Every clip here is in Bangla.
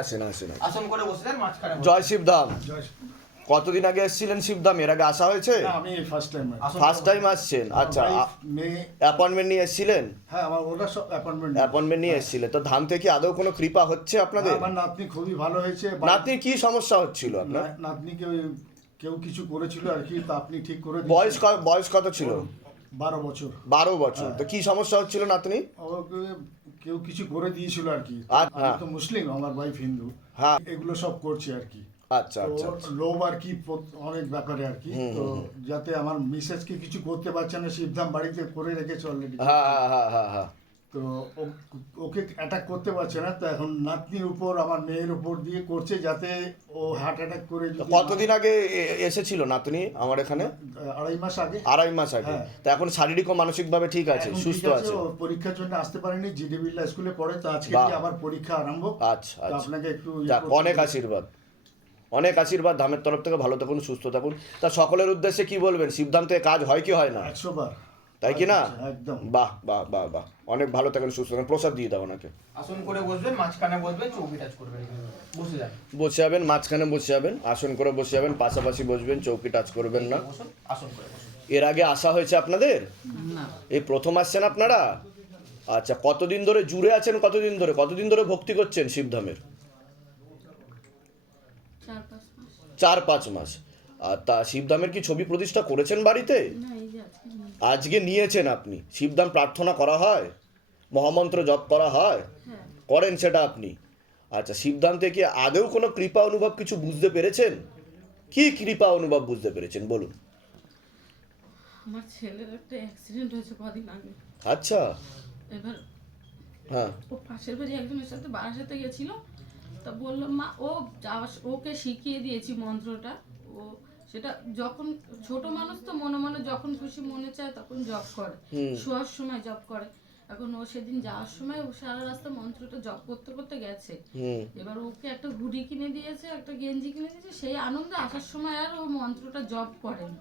আসেন আসেন। আসেন। করে বসে যান মাঝখানে জয় শিবধাম কতদিন আগে এসেছিলেন শিবধাম এর আগে আসা হয়েছে? আমি ফার্স্ট টাইম ফার্স্ট টাইম আসছেন? আচ্ছা অ্যাপয়েন্টমেন্ট নিয়ে এসেছিলেন? হ্যাঁ আমার ওরা সব অ্যাপয়েন্টমেন্ট অ্যাপয়েন্টমেন্ট নিয়ে এসেছিলেন। তো ধাম থেকে আদৌ কোনো কৃপা হচ্ছে আপনাদের? আমার নাতনি খুবই ভালো হয়েছে নাতনির কি সমস্যা হচ্ছিল আপনার? নাতনিকে কেউ কিছু করেছিল আর কি তা আপনি ঠিক করে বয়স বয়স কত ছিল? বারো বছর। বারো বছর। তো কি সমস্যা হচ্ছিল নাতনি? কেউ কিছু করে দিয়েছিল আর কি। আমি হ্যাঁ। তো মুসলিম আমার ওয়াইফ হিন্দু। হ্যাঁ। এগুলো সব করছে আর কি। আচ্ছা আচ্ছা আচ্ছা। লোভ আর কি অনেক ব্যাপারে আর কি। তো যাতে আমার মিসেসকে কিছু করতে পারছে না সিদ্ধাম বাড়িতে করে রেখেছে অলরেডি হ্যাঁ হ্যাঁ হ্যাঁ হ্যাঁ হ্যাঁ। তো ওকে অ্যাটাক করতে পারছে না তো এখন নাতনির উপর আমার মেয়ের উপর দিয়ে করছে যাতে ও হার্ট অ্যাটাক করে কতদিন আগে এসেছিল নাতনি আমার এখানে? আড়াই মাস আগে। আড়াই মাস আগে। হ্যাঁ। তো এখন শারীরিক ও মানসিক ভাবে ঠিক আছে সুস্থ আছে পরীক্ষার জন্য আসতে পারেনি জিডি বিড়লা স্কুলে পড়ে তো আজকে আবার পরীক্ষা আরম্ভ। আচ্ছা আচ্ছা। আপনাকে একটু ইয়ে অনেক আশীর্বাদ। অনেক আশীর্বাদ ধামের তরফ থেকে ভালো থাকুন সুস্থ থাকুন। তা সকলের উদ্দেশ্যে কি বলবেন? থেকে কাজ হয় কি হয় না? একশো বার। তাই কি না? একদম বাহ বাহ বাহ বাহ। অনেক ভালো থাকেন সুস্থ থাকেন প্রসাদ দিয়ে দাও ওনাকে। আসন করে বসবেন মাঝখানে বসবেন চৌকি টাচ করবেন বসে যান। বসে যাবেন মাঝখানে বসে যাবেন আসন করে বসে যাবেন পাশাপাশি বসবেন চৌকি টাচ করবেন না। আসন করে এর আগে আসা হয়েছে আপনাদের? এই প্রথম আসছেন আপনারা? আচ্ছা কতদিন ধরে জুড়ে আছেন কতদিন ধরে? কতদিন ধরে ভক্তি করছেন শিবধামের? চার পাঁচ মাস। চার পাঁচ মাস। আর তা শিবধামের কি ছবি প্রতিষ্ঠা করেছেন বাড়িতে? না এই যে আজকে নিয়েছেন আপনি। শিবধাম প্রার্থনা করা হয়? মহামন্ত্র জপ করা হয়? করেন সেটা আপনি। আচ্ছা শিবধাম থেকে আদৌ কোনো কৃপা অনুভব কিছু বুঝতে পেরেছেন? কি কৃপা অনুভব বুঝতে পেরেছেন? বলুন। আমার ছেলের একটা অ্যাক্সিডেন্ট হয়েছে কদিন আগে। আচ্ছা। এবার হ্যাঁ। ও পাশের বাড়ি একজনের সাথে বারাসাতে গেছিল। তা বলল মা ও যাওয়া ওকে শিখিয়ে দিয়েছি মন্ত্রটা। ও সেটা যখন ছোট মানুষ তো মনে মনে যখন খুশি মনে চায় তখন জব করে। শোয়ার সময় জব করে। এখন ও সেদিন যাওয়ার সময় ও সারা রাস্তা মন্ত্রটা জপ করতে করতে গেছে। এবার ওকে একটা ঘুড়ি কিনে দিয়েছে একটা গেঞ্জি কিনে দিয়েছে সেই আনন্দে আসার সময় আর ও মন্ত্রটা জপ করেনি।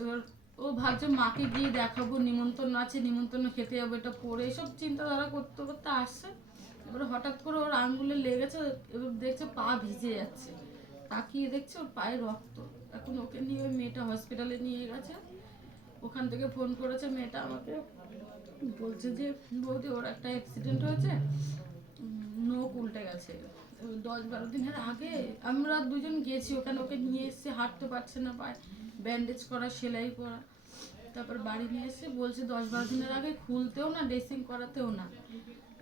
এবার ও ভাবছে মাকে গিয়ে দেখাবো নিমন্ত্রণ আছে নিমন্ত্রণ খেতে যাব এটা পরে এসব চিন্তাধারা করতে করতে আসছে। এবার হঠাৎ করে ওর আঙ্গুলে লেগেছে এবার দেখছে পা ভিজে যাচ্ছে। তাকিয়ে দেখছে ওর পায়ে রক্ত। এখন ওকে নিয়ে ওই মেয়েটা হসপিটালে নিয়ে গেছে। ওখান থেকে ফোন করেছে মেয়েটা আমাকে বলছে যে বৌদি ওর একটা অ্যাক্সিডেন্ট হয়েছে। নোক উল্টে গেছে। দশ বারো দিনের আগে আমরা দুজন গেছি ওখানে ওকে নিয়ে এসেছি হাঁটতে পারছে না পায়। ব্যান্ডেজ করা সেলাই করা। তারপর বাড়ি নিয়ে এসে বলছে দশ বারো দিনের আগে খুলতেও না ড্রেসিং করাতেও না।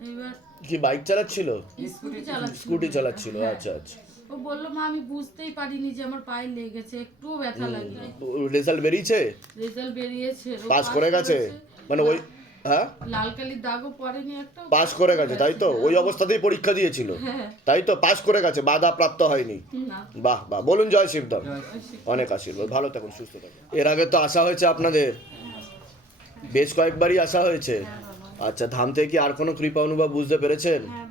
এবার কি বাইক চালাচ্ছিল? স্কুটি চালাচ্ছিল। স্কুটি চালাচ্ছিল হ্যাঁ। আচ্ছা আচ্ছা। ও বলল মা আমি বুঝতেই পারিনি যে আমার পায়ে লেগেছে একটুও ব্যথা লাগে রেজাল্ট বেরিয়েছে? রেজাল্ট বেরিয়েছে পাস করে গেছে? মানে ওই হ্যাঁ? লাল কালির দাগও পড়েনি একটা। পাস করে গেছে তাই তো? ওই অবস্থাতেই পরীক্ষা দিয়েছিল। হ্যাঁ। তাই তো? পাস করে গেছে বাধা প্রাপ্ত হয়নি। বাহ বাহ। বলুন জয় শিবধাম অনেক আশীর্বাদ। ভালো থাকুন সুস্থ থাকুন। এর আগে তো আসা হয়েছে আপনাদের। বেশ কয়েকবারই আসা হয়েছে। আচ্ছা ধাম থেকে কি আর কোনো কৃপা অনুভব বুঝতে পেরেছেন? হ্যাঁ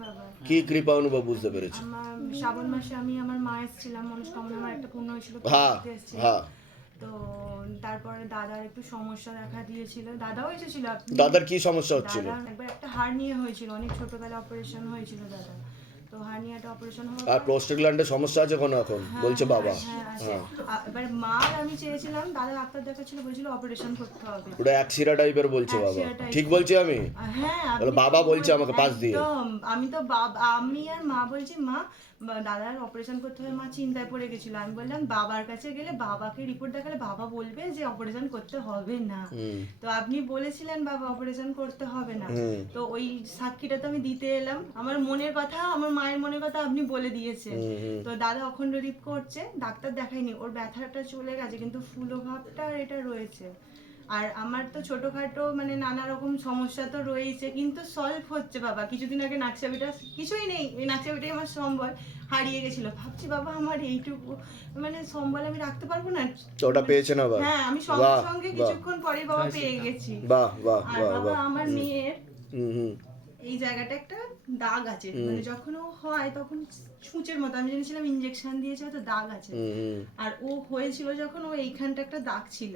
কি কৃপা অনুভব বুঝতে পেরেছেন? শ্রাবণ মাসে আমি আমার মা এসেছিলাম মনস্কামনা আমার একটা পূর্ণ হয়েছিল তো হ্যাঁ। হ্যাঁ। তো তারপরে দাদার একটু সমস্যা দেখা দিয়েছিল। দাদাও এসেছিল দাদার কি সমস্যা হচ্ছিল? একবার একটা হার্নিয়া হয়েছিল অনেক ছোটবেলা অপারেশন হয়েছিল দাদা তো হার্নিয়াটা অপারেশন হওয়ার আর সমস্যা আছে কোনো এখন? বলছে বাবা। হ্যাঁ এবার মা আর আমি চেয়েছিলাম দাদা ডাক্তার দেখাচ্ছিল বলছিল অপারেশন করতে হবে। পুরো একশিরা টাইপের বলছে বাবা। ঠিক বলছি আমি? হ্যাঁ বাবা বলছে আমাকে পাশ দিয়ে। আমি তো বাবা আমি আর মা বলছি মা দাদার অপারেশন করতে হবে মা চিন্তায় পড়ে গেছিল। আমি বললাম বাবার কাছে গেলে বাবাকে রিপোর্ট দেখালে বাবা বলবে যে অপারেশন করতে হবে না। তো আপনি বলেছিলেন বাবা অপারেশন করতে হবে না। তো ওই সাক্ষীটা তো আমি দিতে এলাম। আমার মনের কথা আমার মায়ের মনের কথা আপনি বলে দিয়েছেন। তো দাদা অখণ্ড রিপ করছে ডাক্তার দেখায়নি। ওর ব্যথাটা চলে গেছে কিন্তু ফুলো ভাবটা এটা রয়েছে। আর আমার তো ছোটখাটো মানে নানা রকম সমস্যা তো রয়েছে কিন্তু সলভ হচ্ছে বাবা। কিছুদিন আগে নাকচাবিটা কিছুই নেই এই নাকচাবিটাই আমার সম্বল হারিয়ে গেছিল। ভাবছি বাবা আমার এইটুকু মানে সম্বল আমি রাখতে পারব না? ওটা পেয়েছেন আবার হ্যাঁ আমি সঙ্গে সঙ্গে কিছুক্ষণ পরে বাবা পেয়ে গেছি। বাহ বাহ আমার মেয়ের হুম হুম। এই জায়গাটা একটা দাগ আছে। মানে যখন ও হয় তখন ছুঁচের মতো। আমি জেনেছিলাম ইনজেকশন দিয়েছে হয়তো দাগ আছে। আর ও হয়েছিল যখন ও এইখানটা একটা দাগ ছিল।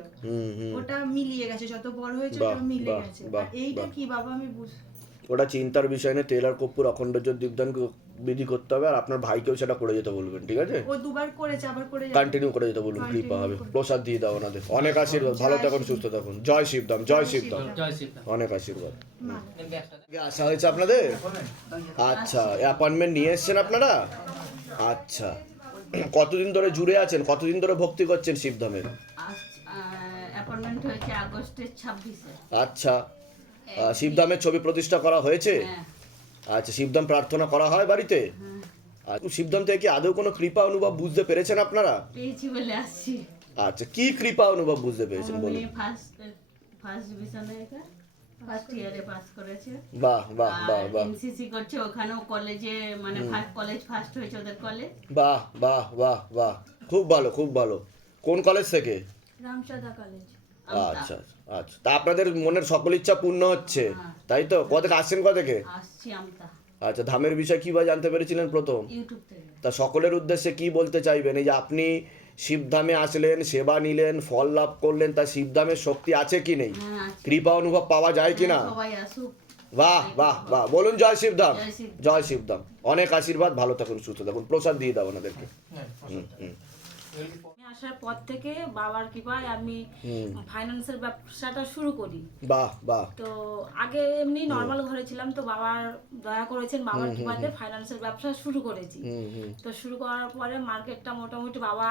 ওটা মিলিয়ে গেছে। যত বড় হয়েছে মিলিয়ে ওটা মিলে গেছে। এইটা কি বাবা আমি বুঝ ওটা চিন্তার বিষয় নেই তেল আর কর্পূর অখণ্ড দীপদান বিধি করতে হবে আর আপনার ভাইকেও সেটা করে যেতে বলবেন ঠিক আছে? ও দুবার করেছে আবার করে যাবে। কন্টিনিউ করে যেতে বলুন কৃপা হবে। প্রসাদ দিয়ে দাও ওনাদের। অনেক আশীর্বাদ। ভালো থাকুন সুস্থ থাকুন। জয় শিবধাম জয় শিবদাম। অনেক আশীর্বাদ। আসা হয়েছে আপনাদের? আচ্ছা অ্যাপয়েন্টমেন্ট নিয়ে এসেছেন আপনারা? আচ্ছা। কতদিন ধরে জুড়ে আছেন? কতদিন ধরে ভক্তি করছেন শিবধামের? অ্যাপয়েন্টমেন্ট হয়েছে আগস্টের ছাব্বিশে। আচ্ছা। আহ, শিবধামের ছবি প্রতিষ্ঠা করা হয়েছে? হ্যাঁ। আচ্ছা শিবধাম প্রার্থনা করা হয় বাড়িতে? আর শিবধাম থেকে কি আদৌ কোনো কৃপা অনুভব বুঝতে পেরেছেন আপনারা? পেয়েছি বলে আসছি। আচ্ছা কি কৃপা অনুভব বুঝতে পেরেছেন বলুন? ফার্স্ট ফার্স্ট ফার্স্ট বাহ বাহ বাহ বাহ। করছে ওখানেও কলেজে মানে ফার্স্ট কলেজ ফার্স্ট হয়েছে ওদের কলেজ বাহ বাহ বাহ বাহ। খুব ভালো খুব ভালো। কোন কলেজ থেকে? রামসাদা কলেজ আচ্ছা আচ্ছা। তা আপনাদের মনের সকল ইচ্ছা পূর্ণ হচ্ছে তাই তো? কোথা আসছেন কোথা থেকে আচ্ছা ধামের বিষয় কি বা জানতে পেরেছিলেন প্রথম? তা সকলের উদ্দেশ্যে কি বলতে চাইবেন? এই যে আপনি শিবধামে আসলেন সেবা নিলেন ফল লাভ করলেন তা শিবধামের শক্তি আছে কি নেই? হ্যাঁ কৃপা অনুভব পাওয়া যায় কি না সবাই আসুক। বাহ বাহ বাহ। বলুন জয় শিবধাম। জয় শিবধাম। অনেক আশীর্বাদ। ভালো থাকুন সুস্থ থাকুন। প্রসাদ দিয়ে দাও ওনাদেরকে। হ্যাঁ হুম হুম। আসার পর থেকে বাবার কৃপায় আমি ফাইন্যান্সের ব্যবসাটা শুরু করি। বাহ বাহ। তো আগে এমনি নর্মাল ঘরে ছিলাম তো বাবার দয়া করেছেন বাবার কৃপাতে ফাইন্যান্সের ব্যবসা শুরু করেছি। তো শুরু করার পরে মার্কেটটা মোটামুটি বাবা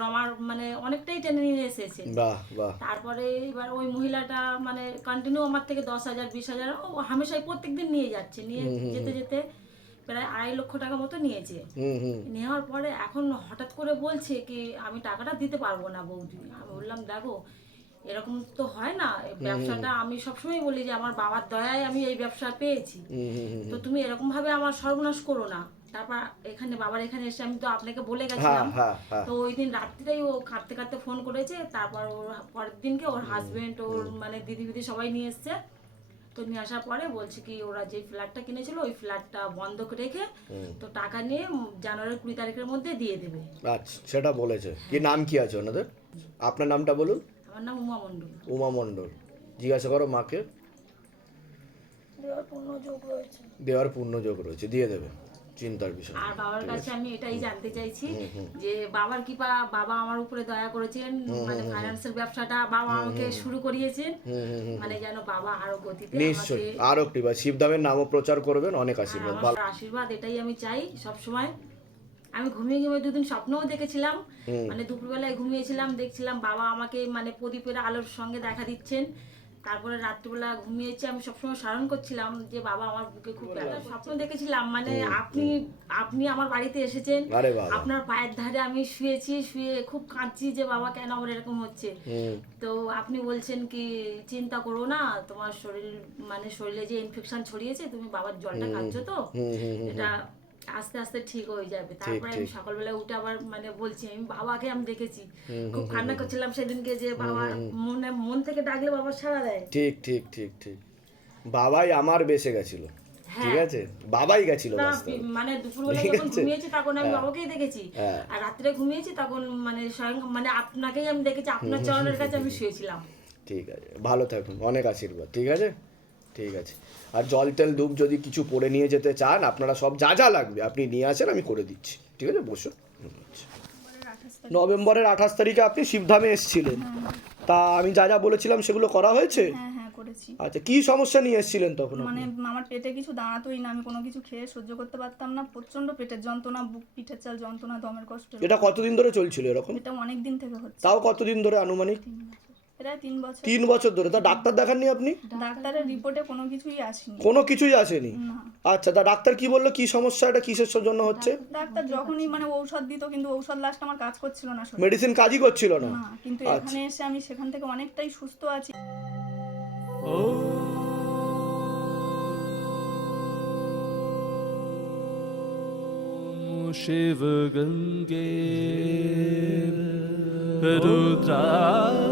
রমার মানে অনেকটাই টেনে নিয়ে এসেছে। বাহ বাহ। তারপরে এবার ওই মহিলাটা মানে কন্টিনিউ আমার থেকে দশ হাজার বিশ হাজার ও হামেশাই প্রত্যেকদিন নিয়ে যাচ্ছে। নিয়ে যেতে যেতে প্রায় আড়াই লক্ষ টাকা মতো নিয়েছে। নেওয়ার পরে এখন হঠাৎ করে বলছে কি আমি টাকাটা দিতে পারব না বৌদি। আমি বললাম দেখো এরকম তো হয় না। ব্যবসাটা আমি সবসময় বলি যে আমার বাবার দয়ায় আমি এই ব্যবসা পেয়েছি। তো তুমি এরকম ভাবে আমার সর্বনাশ করো না। তারপর এখানে বাবার এখানে এসে আমি তো আপনাকে বলে হ্যাঁ গেছিলাম। হ্যাঁ হ্যাঁ। তো ওই দিন রাত্রিটাই ও কাঁদতে কাঁদতে ফোন করেছে। তারপর ওর পরের দিনকে ওর হাজবেন্ড ওর মানে দিদি দিদি সবাই নিয়ে এসছে। তো নিয়ে আসার পরে বলছে কি ওরা যে ফ্ল্যাটটা কিনেছিল ওই ফ্ল্যাটটা বন্ধক রেখে তো টাকা নিয়ে জানুয়ারি কুড়ি তারিখের মধ্যে দিয়ে দেবে। আচ্ছা সেটা বলেছে। কি নাম কি আছে ওনাদের? আপনার নামটা বলুন। আমার নাম উমা মণ্ডল। উমা মণ্ডল। জিজ্ঞাসা করো মাকে। দেওয়ার পূর্ণ যোগ রয়েছে। দেওয়ার পূর্ণ যোগ রয়েছে দিয়ে দেবে। চিন্তার বিষয়। আর বাবার কাছে আমি এটাই জানতে চাইছি যে বাবার কৃপা বাবা আমার উপরে দয়া করেছেন মানে ফাইন্যান্সের ব্যবসাটা বাবা আমাকে শুরু করিয়েছেন মানে যেন বাবা আরও গতিতে নিশ্চয়ই। আরও কৃপা শিবধামের নামও প্রচার করবেন অনেক আশীর্বাদ। ভালো আশীর্বাদ এটাই আমি চাই সব সময় আমি ঘুমিয়ে ঘুমিয়ে দুদিন স্বপ্নও দেখেছিলাম মানে দুপুরবেলায় ঘুমিয়েছিলাম দেখছিলাম বাবা আমাকে মানে প্রদীপের আলোর সঙ্গে দেখা দিচ্ছেন। তারপরে রাত্রিবেলা ঘুমিয়েছি আমি সবসময় স্মরণ করছিলাম যে বাবা আমার বুকে খুব ব্যথা। স্বপ্ন দেখেছিলাম মানে আপনি আপনি আমার বাড়িতে এসেছেন। আপনার পায়ের ধারে আমি শুয়েছি শুয়ে খুব কাঁদছি যে বাবা কেন আমার এরকম হচ্ছে? তো আপনি বলছেন কি চিন্তা করো না তোমার শরীর মানে শরীরে যে ইনফেকশন ছড়িয়েছে তুমি বাবার জলটা খাচ্ছ তো? এটা আস্তে আস্তে ঠিক হয়ে যাবে। তারপরে আমি সকালবেলা উঠে আবার মানে বলছি আমি বাবাকে আমি দেখেছি। খুব কান্না করছিলাম সেদিনকে যে বাবা মনে মন থেকে ডাকলে বাবা সাড়া দেয়। ঠিক ঠিক ঠিক ঠিক। বাবাই আমার বেঁচে গেছিল। ঠিক আছে? বাবাই গেছিল মানে দুপুরবেলা যখন ঘুমিয়েছি তখন আমি বাবাকেই দেখেছি। হ্যাঁ। আর রাত্রে ঘুমিয়েছি তখন মানে স্বয়ং মানে আপনাকেই আমি দেখেছি আপনার চরণের কাছে আমি শুয়েছিলাম। ঠিক আছে। ভালো থাকুন। অনেক আশীর্বাদ। ঠিক আছে? ঠিক আছে। আর জল তেল ধূপ যদি কিছু পরে নিয়ে যেতে চান আপনারা সব যা যা লাগবে আপনি নিয়ে আসেন আমি করে দিচ্ছি। ঠিক আছে বসুন। নভেম্বরের আঠাশ তারিখে আপনি শিবধামে এসেছিলেন। তা আমি যা যা বলেছিলাম সেগুলো করা হয়েছে? হ্যাঁ হ্যাঁ করেছি। আচ্ছা কি সমস্যা নিয়ে এসেছিলেন তখন মানে আমার পেটে কিছু দাঁড়াতোই না আমি কোনো কিছু খেয়ে সহ্য করতে পারতাম না। প্রচণ্ড পেটের যন্ত্রণা বুক পিঠের চাল যন্ত্রণা দমের কষ্ট। এটা কতদিন ধরে চলছিল এরকম? এটা অনেক দিন থেকে হচ্ছে। তাও কতদিন ধরে আনুমানিক? প্রায় তিন বছর তিন বছর ধরে। তা ডাক্তার দেখাননি আপনি? ডাক্তারের রিপোর্টে কোনো কিছুই আসেনি। কোনো কিছুই আসেনি? আচ্ছা তা ডাক্তার কি বলল? কি সমস্যা? এটা কিসের জন্য হচ্ছে? ডাক্তার যখনই মানে ঔষধ দিত কিন্তু ঔষধ লাস্ট আমার কাজ করছিল না শরীরে। মেডিসিন কাজই করছিল না? কিন্তু আচ্ছা। এখানে এসে আমি সেখান থেকে অনেকটাই সুস্থ আছি। ও Shiva Gange Rudraya